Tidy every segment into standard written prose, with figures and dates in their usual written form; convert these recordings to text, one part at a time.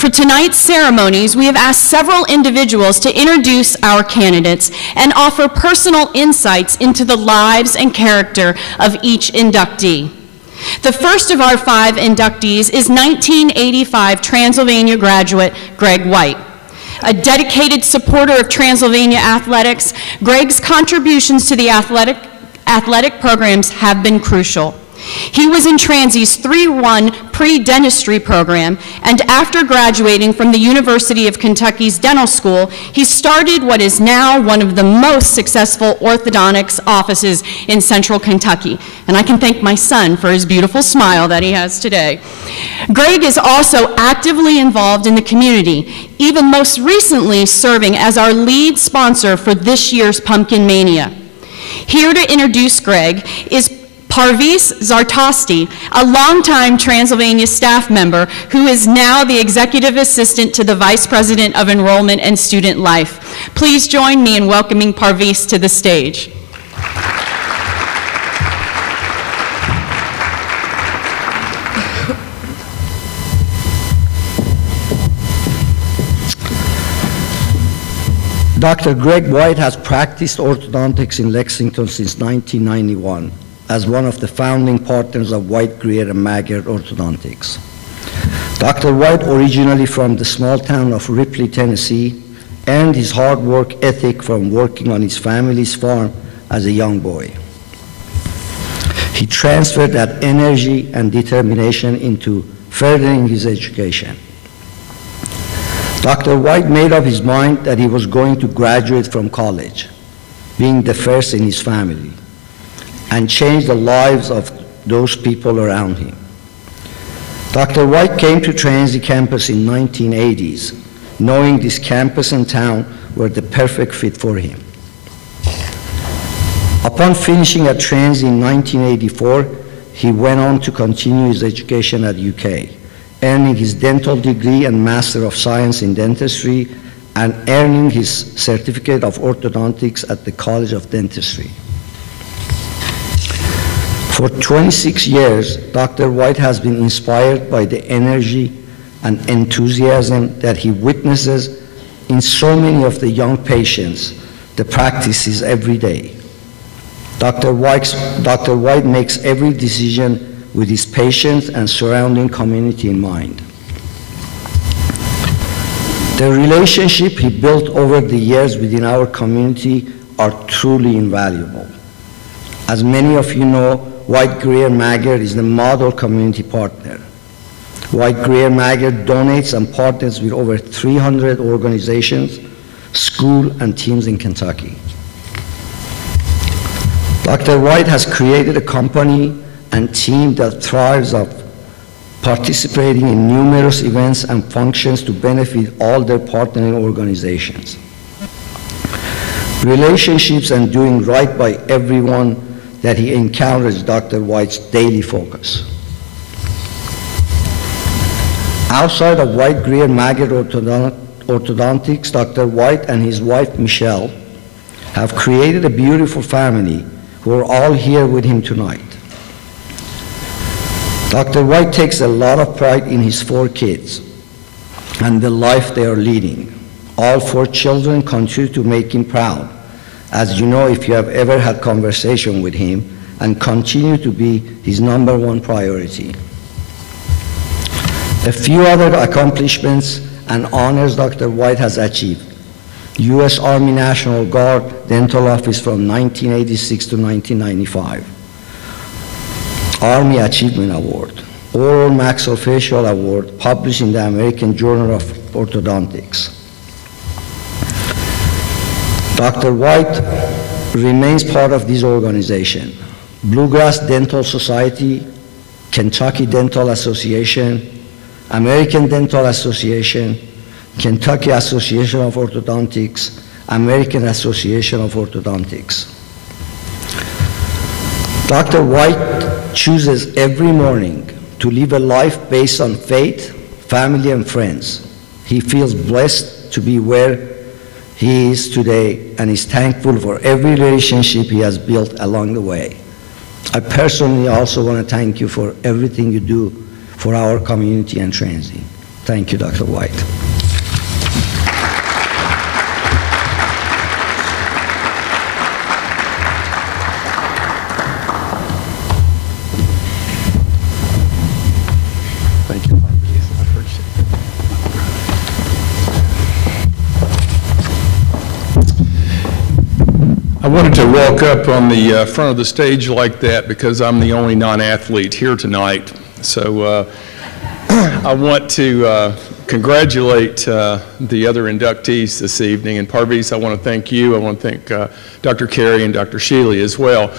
For tonight's ceremonies, we have asked several individuals to introduce our candidates and offer personal insights into the lives and character of each inductee. The first of our 5 inductees is 1985 Transylvania graduate Greg White. A dedicated supporter of Transylvania athletics, Greg's contributions to the athletic programs have been crucial. He was in Transy's 3-1 pre-dentistry program, and after graduating from the University of Kentucky's dental school, he started what is now one of the most successful orthodontics offices in central Kentucky. And I can thank my son for his beautiful smile that he has today. Greg is also actively involved in the community, even most recently serving as our lead sponsor for this year's Pumpkin Mania. Here to introduce Greg is Parvis Zartosti, a longtime Transylvania staff member who is now the executive assistant to the Vice President of Enrollment and Student Life. Please join me in welcoming Parvis to the stage. Dr. Greg White has practiced orthodontics in Lexington since 1991. As one of the founding partners of White, Greer, and Maggard Orthodontics. Dr. White, originally from the small town of Ripley, Tennessee, earned his hard work ethic from working on his family's farm as a young boy. He transferred that energy and determination into furthering his education. Dr. White made up his mind that he was going to graduate from college, being the first in his family, and change the lives of those people around him. Dr. White came to Transy campus in 1980s, knowing this campus and town were the perfect fit for him. Upon finishing at Transy in 1984, he went on to continue his education at UK, earning his dental degree and Master of Science in Dentistry and earning his Certificate of Orthodontics at the College of Dentistry. For 26 years, Dr. White has been inspired by the energy and enthusiasm that he witnesses in so many of the young patients that practices every day. Dr. White makes every decision with his patients and surrounding community in mind. The relationship he built over the years within our community are truly invaluable. As many of you know, White, Greer, Maggard is the model community partner. White, Greer, Maggard donates and partners with over 300 organizations, schools, and teams in Kentucky. Dr. White has created a company and team that thrives of participating in numerous events and functions to benefit all their partnering organizations. Relationships and doing right by everyone that he encounters Dr. White's daily focus. Outside of White, Greer, Maggard Orthodontics, Dr. White and his wife, Michelle, have created a beautiful family who are all here with him tonight. Dr. White takes a lot of pride in his 4 kids and the life they are leading. All 4 children continue to make him proud, as you know if you have ever had conversation with him, and continue to be his #1 priority. A few other accomplishments and honors Dr. White has achieved: U.S. Army National Guard Dental Office from 1986 to 1995, Army Achievement Award, Oral Maxillofacial Award published in the American Journal of Orthodontics. Dr. White remains part of this organization: Bluegrass Dental Society, Kentucky Dental Association, American Dental Association, Kentucky Association of Orthodontics, American Association of Orthodontics. Dr. White chooses every morning to live a life based on faith, family, and friends. He feels blessed to be where he is today and is thankful for every relationship he has built along the way. I personally also want to thank you for everything you do for our community and Transy. Thank you, Dr. White. Thank you. I wanted to walk up on the front of the stage like that because I'm the only non-athlete here tonight. So I want to congratulate the other inductees this evening. And Parviz, I want to thank you. I want to thank Dr. Carey and Dr. Shealy as well.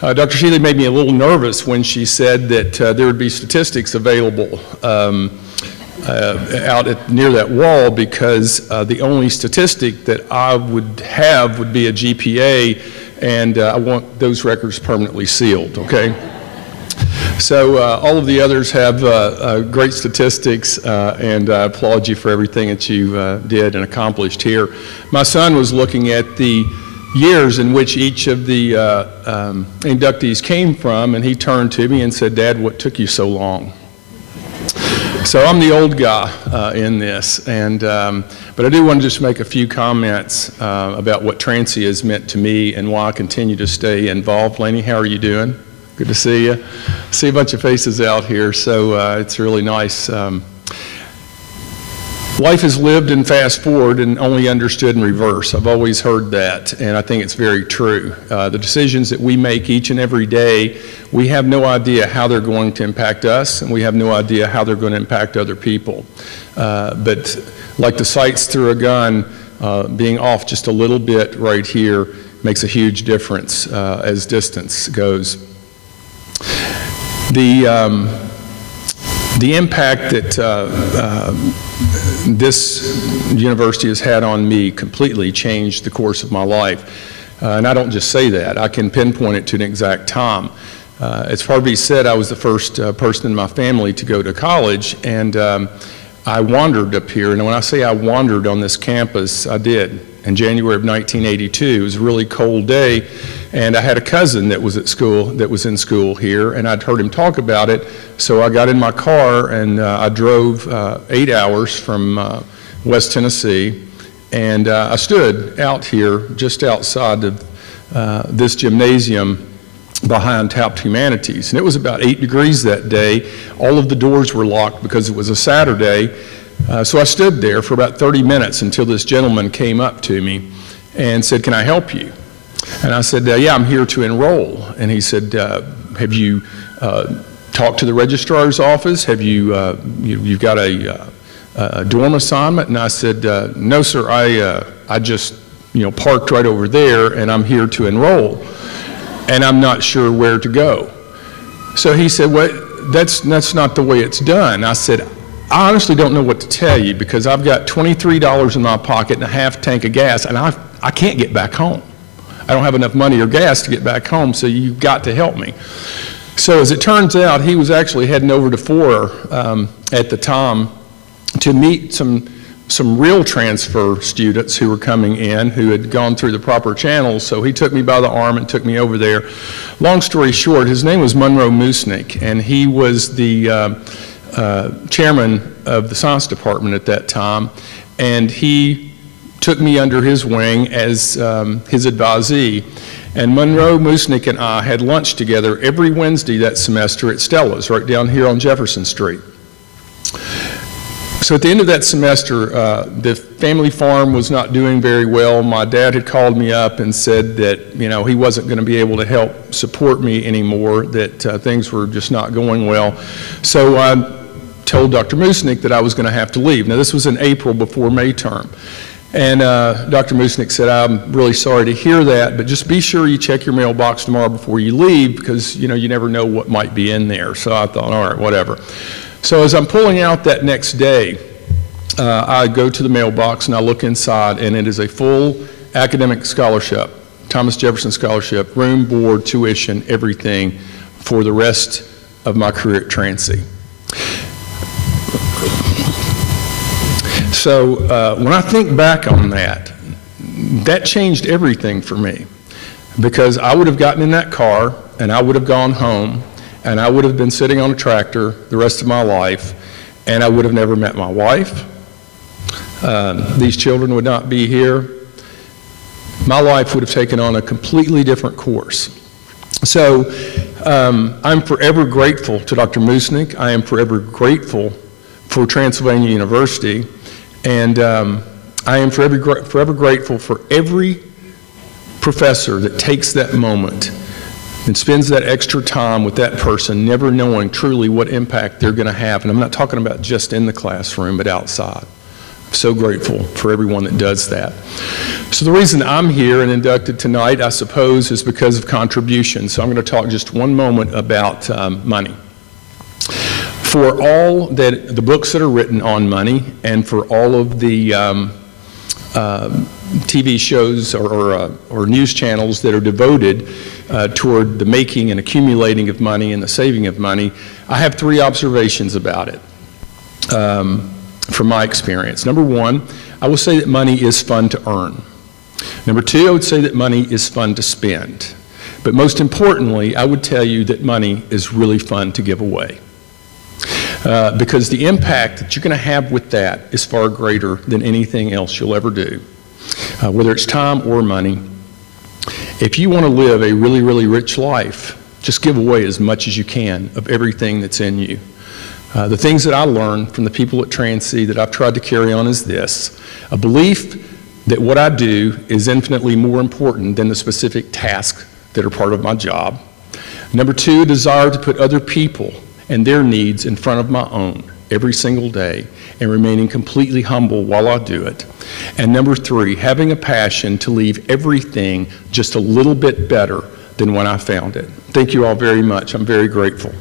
Dr. Shealy made me a little nervous when she said that there would be statistics available out near that wall, because the only statistic that I would have would be a GPA, and I want those records permanently sealed, okay? So all of the others have great statistics, and I applaud you for everything that you did and accomplished here. My son was looking at the years in which each of the inductees came from, and he turned to me and said, "Dad, what took you so long?" So I'm the old guy in this, and but I do want to just make a few comments about what Transy has meant to me and why I continue to stay involved. Laney, how are you doing? Good to see you. I see a bunch of faces out here, so it's really nice. Life is lived in fast forward and only understood in reverse. I've always heard that, and I think it's very true. The decisions that we make each and every day, we have no idea how they're going to impact us, and we have no idea how they're going to impact other people. But like the sights through a gun, being off just a little bit right here makes a huge difference as distance goes. The impact that this university has had on me completely changed the course of my life. And I don't just say that. I can pinpoint it to an exact time. As Parviz said, I was the first person in my family to go to college, and I wandered up here. And when I say I wandered on this campus, I did. In January of 1982, it was a really cold day, and I had a cousin that was at school, that was in school here, and I'd heard him talk about it. So I got in my car and I drove 8 hours from West Tennessee, and I stood out here just outside of this gymnasium behind Tapped Humanities. And it was about 8 degrees that day. All of the doors were locked because it was a Saturday. So I stood there for about 30 minutes until this gentleman came up to me and said, "Can I help you?" And I said, "Yeah, I'm here to enroll." And he said, "Have you talked to the registrar's office? Have you, you've got a dorm assignment?" And I said, "No, sir, I just, parked right over there, and I'm here to enroll, and I'm not sure where to go." So he said, "Well, that's not the way it's done." I said, "I honestly don't know what to tell you, because I've got $23 in my pocket and a half tank of gas, and I can't get back home. I don't have enough money or gas to get back home, so you've got to help me." So as it turns out, he was actually heading over to Forer at the time to meet some real transfer students who were coming in who had gone through the proper channels. So he took me by the arm and took me over there. Long story short, his name was Monroe Musnick, and he was the chairman of the science department at that time, and he took me under his wing as his advisee. And Monroe Musnick and I had lunch together every Wednesday that semester at Stella's right down here on Jefferson Street. So at the end of that semester, the family farm was not doing very well. My dad had called me up and said that he wasn't going to be able to help support me anymore, that things were just not going well. So I told Dr. Musnick that I was going to have to leave. Now this was in April before May term. And Dr. Musnick said, "I'm really sorry to hear that, but just be sure you check your mailbox tomorrow before you leave, because you never know what might be in there." So I thought, all right, whatever. So as I'm pulling out that next day, I go to the mailbox and I look inside, and it is a full academic scholarship, Thomas Jefferson Scholarship, room, board, tuition, everything for the rest of my career at Transy. So when I think back on that, that changed everything for me, because I would have gotten in that car and I would have gone home and I would have been sitting on a tractor the rest of my life, and I would have never met my wife. These children would not be here. My life would have taken on a completely different course. So I'm forever grateful to Dr. Musnick. I am forever grateful for Transylvania University, and I am forever grateful for every professor that takes that moment and spends that extra time with that person, never knowing truly what impact they're going to have. And I'm not talking about just in the classroom, but outside. I'm so grateful for everyone that does that. So the reason I'm here and inducted tonight, I suppose, is because of contribution. So I'm going to talk just one moment about money. For all the books that are written on money, and for all of the TV shows or news channels that are devoted toward the making and accumulating of money and the saving of money, I have 3 observations about it from my experience. Number 1, I will say that money is fun to earn. Number 2, I would say that money is fun to spend. But most importantly, I would tell you that money is really fun to give away. Because the impact that you're going to have with that is far greater than anything else you'll ever do, whether it's time or money. If you want to live a really, really rich life, just give away as much as you can of everything that's in you. The things that I learned from the people at Transy that I've tried to carry on is this: a belief that what I do is infinitely more important than the specific tasks that are part of my job. Number 2, a desire to put other people and their needs in front of my own every single day, and remaining completely humble while I do it. And number 3, having a passion to leave everything just a little bit better than when I found it. Thank you all very much. I'm very grateful.